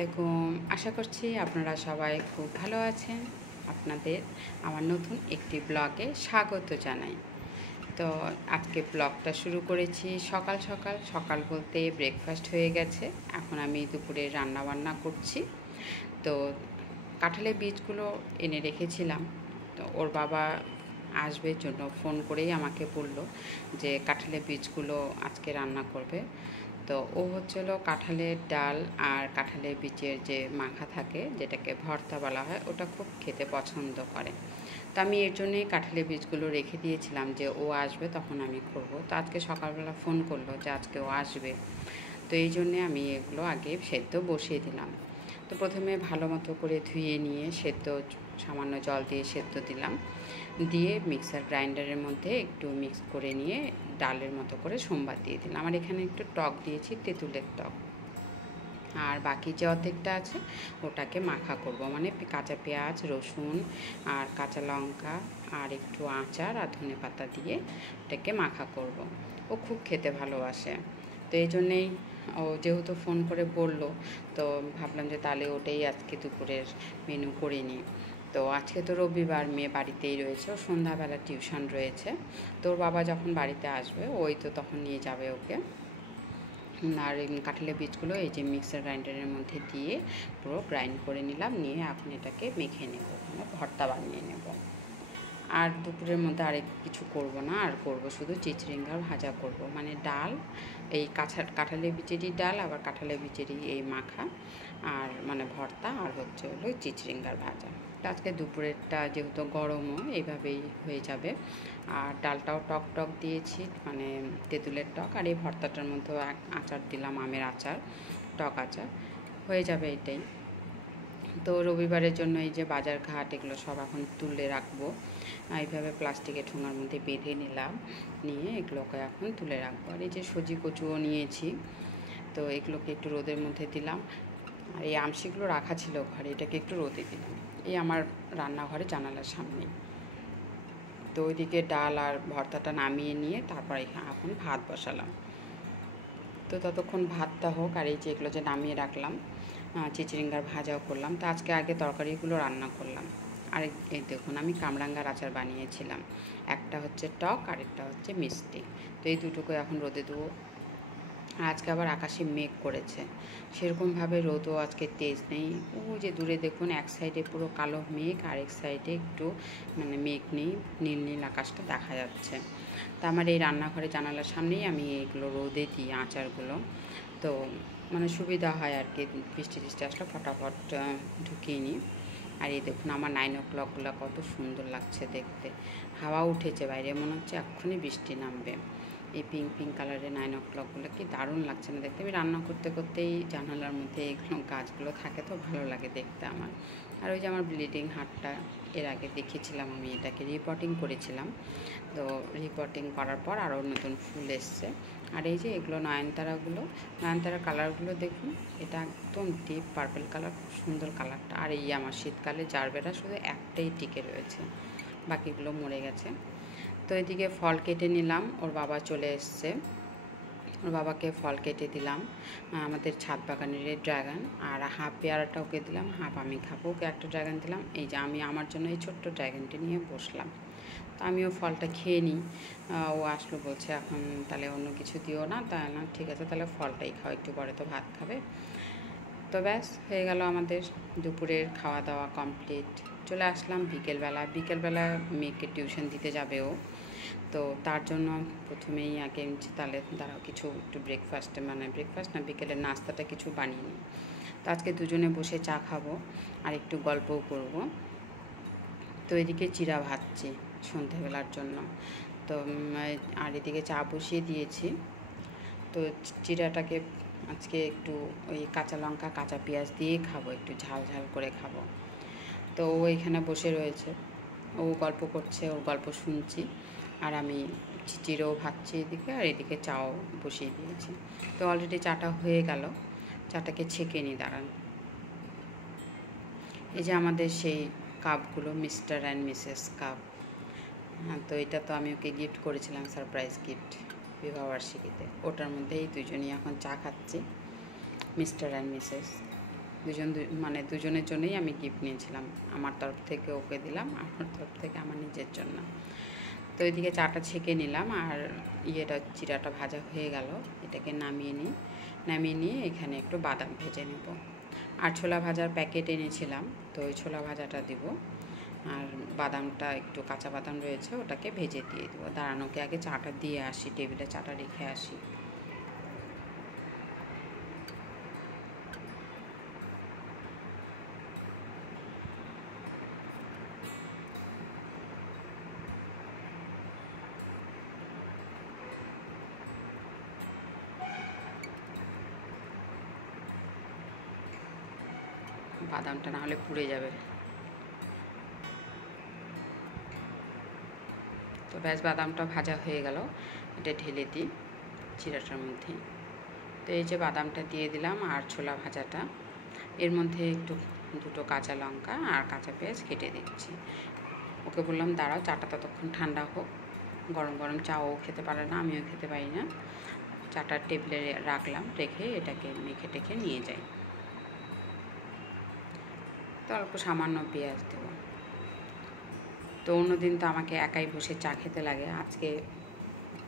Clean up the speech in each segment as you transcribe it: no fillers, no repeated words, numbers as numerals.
আলাইকুম। আশা করছি আপনারা সবাই খুব ভালো আছেন। আপনাদের আমার নতুন একটি ব্লগে স্বাগত জানাই। তো আজকে ব্লগটা শুরু করেছি সকাল সকাল। সকাল বলতে ব্রেকফাস্ট হয়ে গেছে। এখন আমি দুপুরে রান্নাবান্না করছি। তো কাঁঠালের বীজগুলো এনে রেখেছিলাম। তো ওর বাবা আসবে জন্য ফোন করেই আমাকে বলল যে কাঁঠালের বীজগুলো আজকে রান্না করবে। তো ও হচ্ছিল কাঁঠালের ডাল আর কাঁঠালের বীজের যে মাখা থাকে, যেটাকে ভর্তা বলা হয়, ওটা খুব খেতে পছন্দ করে। তো আমি এর জন্যই কাঁঠালের বীজগুলো রেখে দিয়েছিলাম যে ও আসবে তখন আমি করব। তো আজকে সকালবেলা ফোন করলো যে আজকে ও আসবে, তো এই জন্যে আমি এগুলো আগে সেদ্ধ বসিয়ে দিলাম। তো প্রথমে ভালো মতো করে ধুয়ে নিয়ে সামান্য জল দিয়ে সেদ্ধ দিলাম, দিয়ে মিক্সার গ্রাইন্ডারের মধ্যে একটু মিক্স করে নিয়ে ডালের মতো করে সোমবার দিয়ে দিলাম। আর এখানে একটু টক দিয়েছি, তেঁতুলের টক। আর বাকি যে অর্ধেকটা আছে ওটাকে মাখা করব, মানে কাঁচা পেঁয়াজ, রসুন আর কাঁচা লঙ্কা আর একটু আচার আর ধনেপাতা দিয়ে ওটাকে মাখা করব। ও খুব খেতে ভালোবাসে। তো এই জন্যেই ও যেহেতু ফোন করে বলল, তো ভাবলাম যে তাহলে ওটাই আজকে দুপুরের মেনু করে নিই। তো আজকে তো রবিবার, মেয়ে বাড়িতেই রয়েছে, ও সন্ধ্যাবেলা টিউশন রয়েছে। তোর বাবা যখন বাড়িতে আসবে ওই তো তখন নিয়ে যাবে ওকে। আর কাঁঠালের বীজগুলো এই যে মিক্সার গ্রাইন্ডারের মধ্যে দিয়ে পুরো গ্রাইন্ড করে নিলাম, নিয়ে এখন এটাকে মেখে নেব, মানে ভর্তা বানিয়ে নেব। আর দুপুরের মধ্যে আরেক কিছু করব না, আর করব শুধু চিচিঙ্গার ভাজা করব, মানে ডাল, এই কাঁঠালের বীজেরই ডাল, আবার কাঁঠালের বীজেরই এই মাখা, আর মানে ভর্তা, আর হচ্ছে হলো চিচিঙ্গার ভাজা। তো আজকে দুপুরেরটা যেহেতু গরমও এইভাবেই হয়ে যাবে। আর ডালটাও টক টক দিয়েছি, মানে তেঁতুলের টক, আর এই ভর্তাটার মধ্যেও আচার দিলাম, আমের আচার, টক আচার, হয়ে যাবে এটাই। তো রবিবারের জন্য এই যে বাজার ঘাট এগুলো সব এখন তুলে রাখবো। এইভাবে প্লাস্টিকের ঠোঙার মধ্যে বেঁধে নিলাম, নিয়ে এগুলোকে এখন তুলে রাখবো। আর এই যে সজি কচুও নিয়েছি, তো এগুলোকে একটু রোদের মধ্যে দিলাম। আর এই আমশিগুলো রাখা ছিল ঘরে, এটাকে একটু রোদে দিলাম, এই আমার রান্নাঘরে জানালার সামনেই। তো ওইদিকে ডাল আর ভর্তাটা নামিয়ে নিয়ে তারপর এখন ভাত বসালাম। তো ততক্ষণ ভাতটা হোক, আর এই যে এগুলো যে নামিয়ে রাখলাম, চিচিঙ্গার ভাজাও করলাম। তো আজকে আগে তরকারিগুলো রান্না করলাম। আর এই দেখুন আমি কামরাঙ্গার আচার বানিয়েছিলাম, একটা হচ্ছে টক আর একটা হচ্ছে মিষ্টি। তো এই দুটোকে এখন রোদে দেবো। আজকে আবার আকাশে মেঘ করেছে, সেরকমভাবে রোদও আজকে তেজ নেই। ও যে দূরে দেখুন এক সাইডে পুরো কালো মেঘ, আর এক সাইডে একটু মানে মেঘ নেই, নীল নীল আকাশটা দেখা যাচ্ছে। তা আমার এই রান্নাঘরে জানালার সামনেই আমি এইগুলো রোদে দিই আচারগুলো, তো মানে সুবিধা হয় আর কি, বৃষ্টি টিষ্টি আসলে ফটাফট ঢুকিয়ে নিই। আর এই দেখুন আমার 9 o'clockগুলো কত সুন্দর লাগছে দেখতে। হাওয়া উঠেছে বাইরে, মনে হচ্ছে এক্ষুনি বৃষ্টি নামবে। এই পিঙ্ক পিঙ্ক কালারের 9 o'clockগুলো কি দারুণ লাগছে না দেখতে। আমি রান্না করতে করতেই জানালার মধ্যে এইগুলো গাছগুলো থাকে, তো ভালো লাগে দেখতে আমার। আর ওই যে আমার ব্লিডিং হার্টটা, এর আগে দেখিয়েছিলাম, আমি এটাকে রিপোর্টিং করেছিলাম। তো রিপোর্টিং করার পর আরও নতুন ফুল এসছে। আর এই যে এগুলো নয়নতারার কালারগুলো দেখুন, এটা একদম ডিপ পার্পল কালার, খুব সুন্দর কালারটা। আর এই আমার শীতকালে জারবেরা শুধু একটাই টিকে রয়েছে, বাকিগুলো মরে গেছে। তো এদিকে ফল কেটে নিলাম, ওর বাবা চলে এসছে, ওর বাবাকে ফল কেটে দিলাম। আমাদের ছাদ বাগানের ড্রাগন, আর হাফ পেয়ারাটা ওকে দিলাম, হাফ আমি খাবো। ওকে একটা ড্রাগন দিলাম, এই যে আমি আমার জন্য এই ছোট্ট ড্রাগনটি নিয়ে বসলাম। তো আমিও ফলটা খেয়ে নিই। ও আসলো, বলছে এখন তাহলে অন্য কিছু দিও না, তাই না, ঠিক আছে তাহলে ফলটাই খাও, একটু পরে তো ভাত খাবে। তো ব্যাস হয়ে গেল আমাদের দুপুরের খাওয়া দাওয়া কমপ্লিট। চলে আসলাম বিকেলবেলা মেয়েকে টিউশন দিতে যাবে ও। তো তার জন্য প্রথমেই আগে তাহলে দাঁড়াও কিছু একটু ব্রেকফাস্ট না, বিকেলের নাস্তাটা কিছু বানিয়ে নিই। তো আজকে দুজনে বসে চা খাবো আর একটু গল্পও করব। তো এদিকে চিড়া ভাজছি সন্ধেবেলার জন্য। তো আর এদিকে চা বসিয়ে দিয়েছি। তো চিড়াটাকে আজকে একটু ওই কাঁচা লঙ্কা কাঁচা পেঁয়াজ দিয়ে খাবো, একটু ঝাল ঝাল করে খাবো। তো ও এখানে বসে রয়েছে, ও গল্প করছে, ওর গল্প শুনছি, আর আমি চিড়েও ভাজছি এদিকে, আর এদিকে চাও বসিয়ে দিয়েছি। তো অলরেডি চাটা হয়ে গেল, চাটাকে ছেঁকে নিই, দাঁড়ান। এই যে আমাদের সেই কাপগুলো, মিস্টার অ্যান্ড মিসেস কাপ। হ্যাঁ, তো এটা তো আমি ওকে গিফট করেছিলাম, সারপ্রাইজ গিফট বিবাহবার্ষিকীতে। ওটার মধ্যে এই দুজনই এখন চা খাচ্ছি, মিস্টার অ্যান্ড মিসেস। মানে দুজনের জন্যই আমি গিফট নিয়েছিলাম। আমার তরফ থেকে ওকে দিলাম, আমার তরফ থেকে আমার নিজের জন্য। তো এদিকে চাটা ছেঁকে নিলাম, আর চিড়াটা ভাজা হয়ে গেল। এটাকে নামিয়ে নিয়ে এখানে একটু বাদাম ভেজে নেব। আর ছোলা ভাজার প্যাকেট এনেছিলাম, তো ওই ছোলা ভাজাটা দিব। আর বাদামটা একটু কাঁচা বাদাম রয়েছে, ওটাকে ভেজে দিয়ে দেবো। দাঁড়ানোকে আগে চাটা দিয়ে আসি, টেবিলে চাটা রেখে আসি। বাদামটা না হলে পুড়ে যাবে। তো ব্যাস, বাদামটা ভাজা হয়ে গেল। এটা ঢেলে দিই চিড়াটার মধ্যে। তো এই যে বাদামটা দিয়ে দিলাম, আর ছোলা ভাজাটা, এর মধ্যে একটু দুটো কাঁচা লঙ্কা আর কাঁচা পেঁয়াজ কেটে দিচ্ছি। ওকে বললাম দাঁড়াও, চাটা ততক্ষণ ঠান্ডা হোক। গরম গরম চাও খেতে পারে না, আমিও খেতে পারি না। চাটা টেবিলে রাখলাম, রেখে এটাকে মেখে টেখে নিয়ে যাই। তো অল্প সামান্য পেঁয়াজ দেবো। তো অন্যদিন তো আমাকে একাই বসে চা খেতে লাগে, আজকে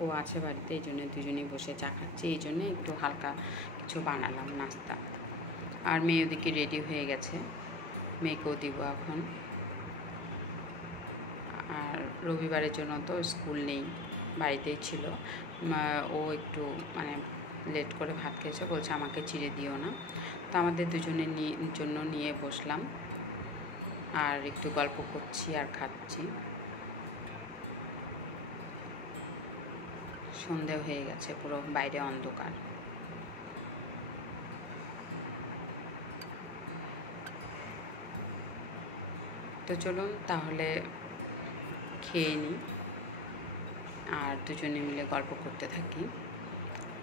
ও আছে বাড়িতে, এই জন্য দুজনেই বসে চা খাচ্ছি। এই জন্যে একটু হালকা কিছু বানালাম নাস্তা। আর মেয়ে ওদিকে রেডি হয়ে গেছে, মেয়েকেও দিব এখন। আর রবিবারের জন্য তো স্কুল নেই, বাড়িতেই ছিল। ও একটু মানে লেট করে ভাত খেয়েছে, বলছে আমাকে চিড়ে দিও না। তো আমাদের দুজনের জন্য নিয়ে বসলাম, আর একটু গল্প করছি আর খাচ্ছি। সন্ধে হয়ে গেছে, পুরো বাইরে অন্ধকার। তো চলুন তাহলে খেয়ে নিই, আর দুজনে মিলে গল্প করতে থাকি।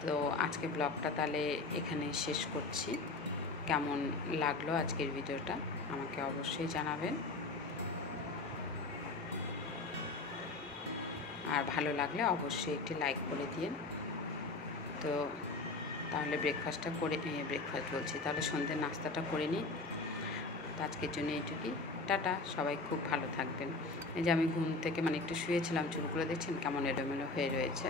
তো আজকে ব্লগটা তাহলে এখানে শেষ করছি। কেমন লাগলো আজকের ভিডিওটা আমাকে অবশ্যই জানাবেন, আর ভালো লাগলে অবশ্যই একটি লাইক করে দিন। তো তাহলে ব্রেকফাস্ট বলছি, তাহলে সন্ধ্যের নাস্তাটা করে নিই। তো আজকের জন্য এইটুকুই, টাটা। সবাই খুব ভালো থাকবেন। এই যে আমি ঘুম থেকে মানে একটু শুয়েছিলাম, চুলগুলো দেখছেন কেমন এলোমেলো হয়ে রয়েছে।